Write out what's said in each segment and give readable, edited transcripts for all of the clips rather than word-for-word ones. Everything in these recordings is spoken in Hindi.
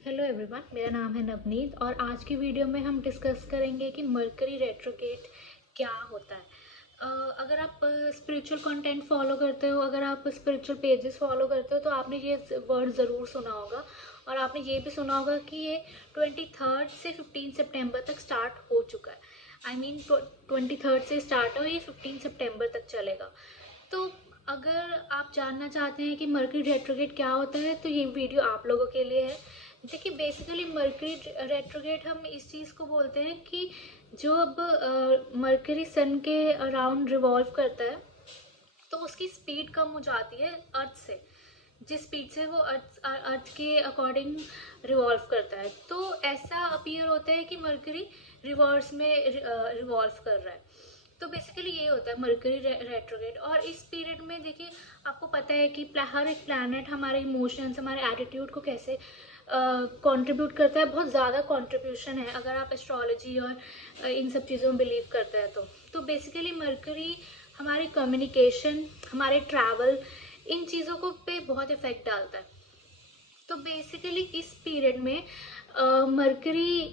हेलो एवरीवन, मेरा नाम है नवनीत और आज की वीडियो में हम डिस्कस करेंगे कि मरकरी रेट्रोगेट क्या होता है। अगर आप स्पिरिचुअल कंटेंट फॉलो करते हो, अगर आप स्पिरिचुअल पेजेस फॉलो करते हो तो आपने ये वर्ड ज़रूर सुना होगा। और आपने ये भी सुना होगा कि ये 23 से 15 सितंबर तक स्टार्ट हो चुका है। आई मीन 23 से स्टार्ट हो, ये 15 सितंबर तक चलेगा। तो अगर आप जानना चाहते हैं कि मरकरी रेट्रोगेट क्या होता है तो ये वीडियो आप लोगों के लिए है। देखिए, बेसिकली मरकरी रेट्रोगेट हम इस चीज़ को बोलते हैं कि जो अब मरकरी सन के अराउंड रिवॉल्व करता है तो उसकी स्पीड कम हो जाती है अर्थ से। जिस स्पीड से वो अर्थ के अकॉर्डिंग रिवॉल्व करता है तो ऐसा अपीयर होता है कि मरकरी रिवर्स में रिवॉल्व कर रहा है। तो बेसिकली ये होता है मरकरी रेट्रोगेट। और इस पीरियड में देखिए, आपको पता है कि हर एक प्लैनेट हमारे इमोशंस, हमारे एटीट्यूड को कैसे कंट्रीब्यूट करता है। बहुत ज़्यादा कंट्रीब्यूशन है अगर आप एस्ट्रोलॉजी और इन सब चीज़ों में बिलीव करते हैं तो बेसिकली मरकरी हमारे कम्युनिकेशन, हमारे ट्रैवल, इन चीज़ों को पे बहुत इफेक्ट डालता है। तो बेसिकली इस पीरियड में मरकरी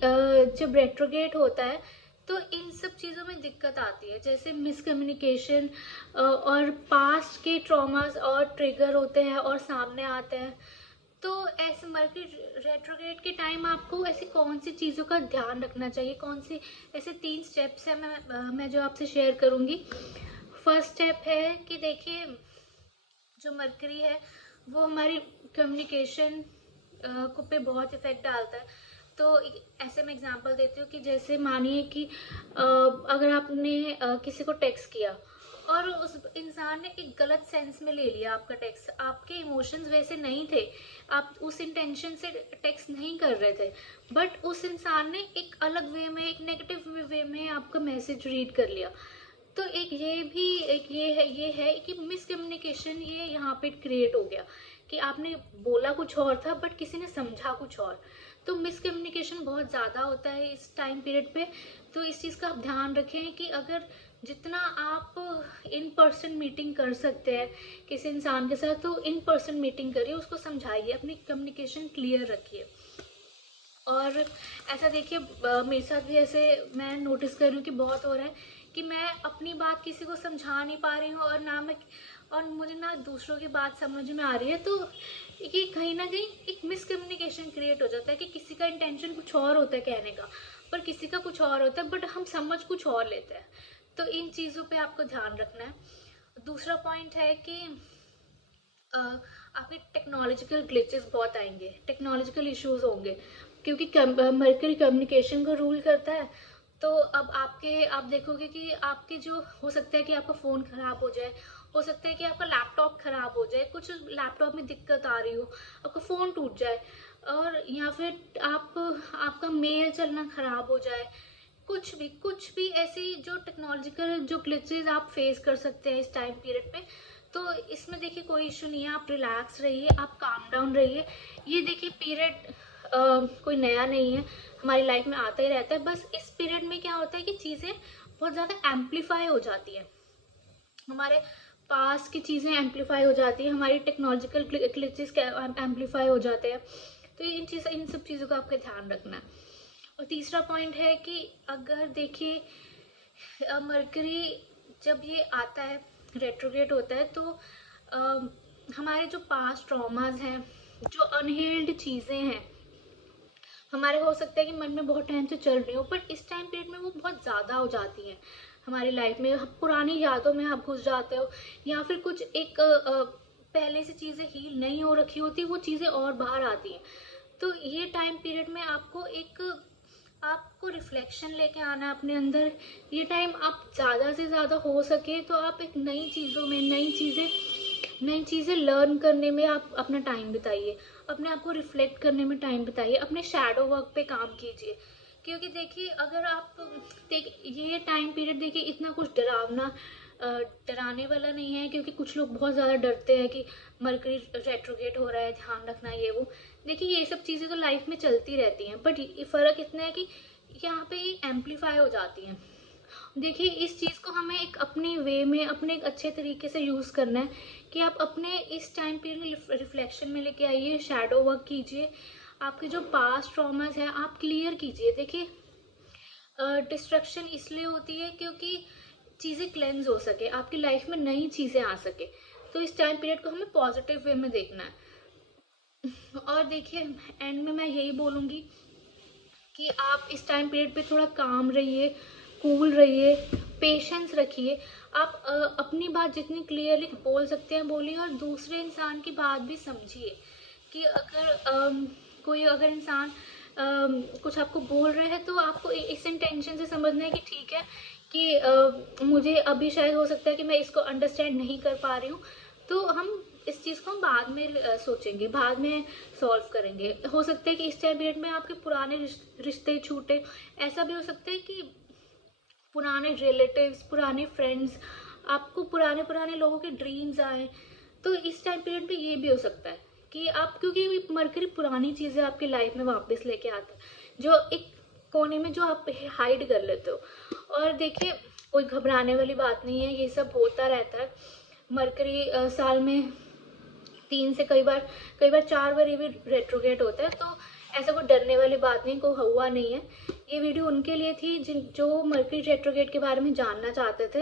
जब रेट्रोगेट होता है तो इन सब चीज़ों में दिक्कत आती है, जैसे मिसकम्युनिकेशन और पास्ट के ट्रॉमास और ट्रिगर होते हैं और सामने आते हैं। तो ऐसे मरकरी रेट्रोगेट के टाइम आपको ऐसी कौन सी चीज़ों का ध्यान रखना चाहिए, कौन सी ऐसे 3 स्टेप्स हैं मैं जो आपसे शेयर करूँगी। फर्स्ट स्टेप है कि देखिए, जो मरकरी है वो हमारी कम्युनिकेशन को पे बहुत इफेक्ट डालता है। तो ऐसे मैं एग्जांपल देती हूँ कि जैसे मानिए कि अगर आपने किसी को टेक्स्ट किया और उस इंसान ने एक गलत सेंस में ले लिया आपका टेक्स्ट, आपके इमोशंस वैसे नहीं थे, आप उस इंटेंशन से टेक्स्ट नहीं कर रहे थे, बट उस इंसान ने एक अलग वे में, एक नेगेटिव वे में आपका मैसेज रीड कर लिया। तो एक ये है कि मिसकम्युनिकेशन ये यहाँ पे क्रिएट हो गया कि आपने बोला कुछ और था बट किसी ने समझा कुछ और। तो मिसकम्युनिकेशन बहुत ज़्यादा होता है इस टाइम पीरियड पे। तो इस चीज़ का आप ध्यान रखें कि अगर जितना आप इन पर्सन मीटिंग कर सकते हैं किसी इंसान के साथ तो इन पर्सन मीटिंग करिए, उसको समझाइए, अपनी कम्युनिकेशन क्लियर रखिए। और ऐसा देखिए, मेरे साथ भी ऐसे मैं नोटिस कर रही हूँ कि बहुत हो रहा है कि मैं अपनी बात किसी को समझा नहीं पा रही हूँ और मुझे ना दूसरों की बात समझ में आ रही है। तो ये कहीं ना कहीं एक मिसकम्युनिकेशन क्रिएट हो जाता है कि किसी का इंटेंशन कुछ और होता है कहने का, पर किसी का कुछ और होता है, बट हम समझ कुछ और लेते हैं। तो इन चीज़ों पे आपको ध्यान रखना है। दूसरा पॉइंट है कि आपके टेक्नोलॉजिकल ग्लिचेस बहुत आएंगे, टेक्नोलॉजिकल इश्यूज होंगे, क्योंकि मरकरी कम्युनिकेशन को रूल करता है। तो अब आप देखोगे कि आपके जो हो सकता है कि आपका फ़ोन ख़राब हो जाए, हो सकता है कि आपका लैपटॉप ख़राब हो जाए, कुछ लैपटॉप में दिक्कत आ रही हो, आपका फ़ोन टूट जाए, और या फिर आपका मेल चलना ख़राब हो जाए। कुछ भी ऐसी जो टेक्नोलॉजिकल जो ग्लिचेस आप फेस कर सकते हैं इस टाइम पीरियड पे। तो इसमें देखिए कोई इशू नहीं है, आप रिलैक्स रहिए, आप काम डाउन रहिए। ये देखिए पीरियड कोई नया नहीं है, हमारी लाइफ में आता ही रहता है। बस इस पीरियड में क्या होता है कि चीज़ें बहुत ज़्यादा एम्पलीफाई हो जाती हैं, हमारे पास की चीज़ें एम्पलीफाई हो जाती हैं, हमारी टेक्नोलॉजिकल ग्लिचेस एम्पलीफाई हो जाते हैं। तो इन सब चीज़ों का आपको ध्यान रखना है। और तीसरा पॉइंट है कि अगर देखिए, मरकरी जब ये आता है, रेट्रोग्रेड होता है, तो अ, हमारे जो पास्ट ट्रॉमास हैं, जो अनहील्ड चीज़ें हैं हमारे, हो सकता है कि मन में बहुत टाइम से चल रही हो, पर इस टाइम पीरियड में वो बहुत ज़्यादा हो जाती हैं हमारी लाइफ में। पुरानी यादों में आप घुस जाते हो, या फिर कुछ एक पहले से चीज़ें हील नहीं हो रखी होती, वो चीज़ें और बाहर आती हैं। तो ये टाइम पीरियड में आपको रिफ्लेक्शन लेके आना है अपने अंदर। ये टाइम आप ज़्यादा से ज़्यादा हो सके तो आप एक नई चीज़ें लर्न करने में आप अपना टाइम बिताइए, अपने आप को रिफ्लेक्ट करने में टाइम बिताइए, अपने शैडो वर्क पे काम कीजिए। क्योंकि देखिए, अगर आप ये टाइम पीरियड देखिए, इतना कुछ डराने वाला नहीं है, क्योंकि कुछ लोग बहुत ज़्यादा डरते हैं कि मरकरी रेट्रोगेट हो रहा है, ध्यान रखना ये वो। देखिए, ये सब चीज़ें तो लाइफ में चलती रहती हैं, बट फ़र्क इतना है कि यहाँ पे ये एम्पलीफाई हो जाती हैं। देखिए, इस चीज़ को हमें एक अपनी वे में, अपने एक अच्छे तरीके से यूज़ करना है कि आप अपने इस टाइम पीरियड में रिफ्लेक्शन में लेके आइए, शैडो वर्क कीजिए, आपके जो पास्ट ट्रॉमास हैं आप क्लियर कीजिए। देखिए डिस्ट्रक्शन इसलिए होती है क्योंकि चीज़ें क्लेंज हो सके, आपकी लाइफ में नई चीज़ें आ सके। तो इस टाइम पीरियड को हमें पॉजिटिव वे में देखना है। और देखिए एंड में मैं यही बोलूँगी कि आप इस टाइम पीरियड पे थोड़ा काम रहिए, कूल रहिए, पेशेंस रखिए। आप अपनी बात जितनी क्लियरली बोल सकते हैं बोलिए, और दूसरे इंसान की बात भी समझिए कि अगर कोई अगर इंसान कुछ आपको बोल रहा है तो आपको इस इंटेंशन से समझना है कि ठीक है कि मुझे अभी शायद हो सकता है कि मैं इसको अंडरस्टैंड नहीं कर पा रही हूँ, तो हम इस चीज़ को हम बाद में सोचेंगे, बाद में सॉल्व करेंगे। हो सकता है कि इस टाइम पीरियड में आपके पुराने रिश्ते छूटे, ऐसा भी हो सकता है कि पुराने रिलेटिव्स, पुराने फ्रेंड्स, आपको पुराने पुराने लोगों के ड्रीम्स आए। तो इस टाइम पीरियड पे ये भी हो सकता है कि आप, क्योंकि मरकरी पुरानी चीज़ें आपकी लाइफ में वापस लेके आता है जो एक कोने में जो आप हाइड कर लेते हो। और देखिए कोई घबराने वाली बात नहीं है, ये सब होता रहता है। मरकरी साल में 3 से कई बार 4 बार ये भी रेट्रोगेट होता है, तो ऐसा कोई डरने वाली बात नहीं, कोई हुआ नहीं है। ये वीडियो उनके लिए थी जो मरकरी रेट्रोगेट के बारे में जानना चाहते थे।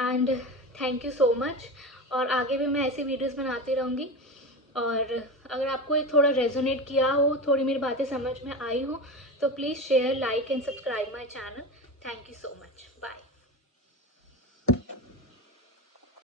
And thank you so much. और आगे भी मैं ऐसी वीडियोस बनाती रहूँगी। और अगर आपको ये थोड़ा रेजोनेट किया हो, थोड़ी मेरी बातें समझ में आई हो, तो please share, like and subscribe my channel. Thank you so much. Bye.